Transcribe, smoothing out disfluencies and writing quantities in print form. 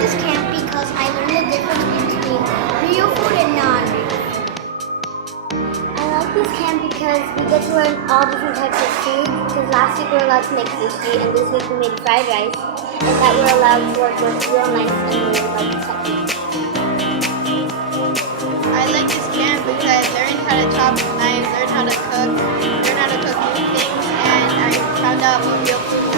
this camp because I learned the difference between real food and non-real food. I like this camp because we get to learn all different types of food. Because last week we were allowed to make sushi, and this week we made fried rice, and that we're allowed to work with real nice and like techniques. I like this camp because I learned how to chop knives, learned how to cook new things, and I found out what real food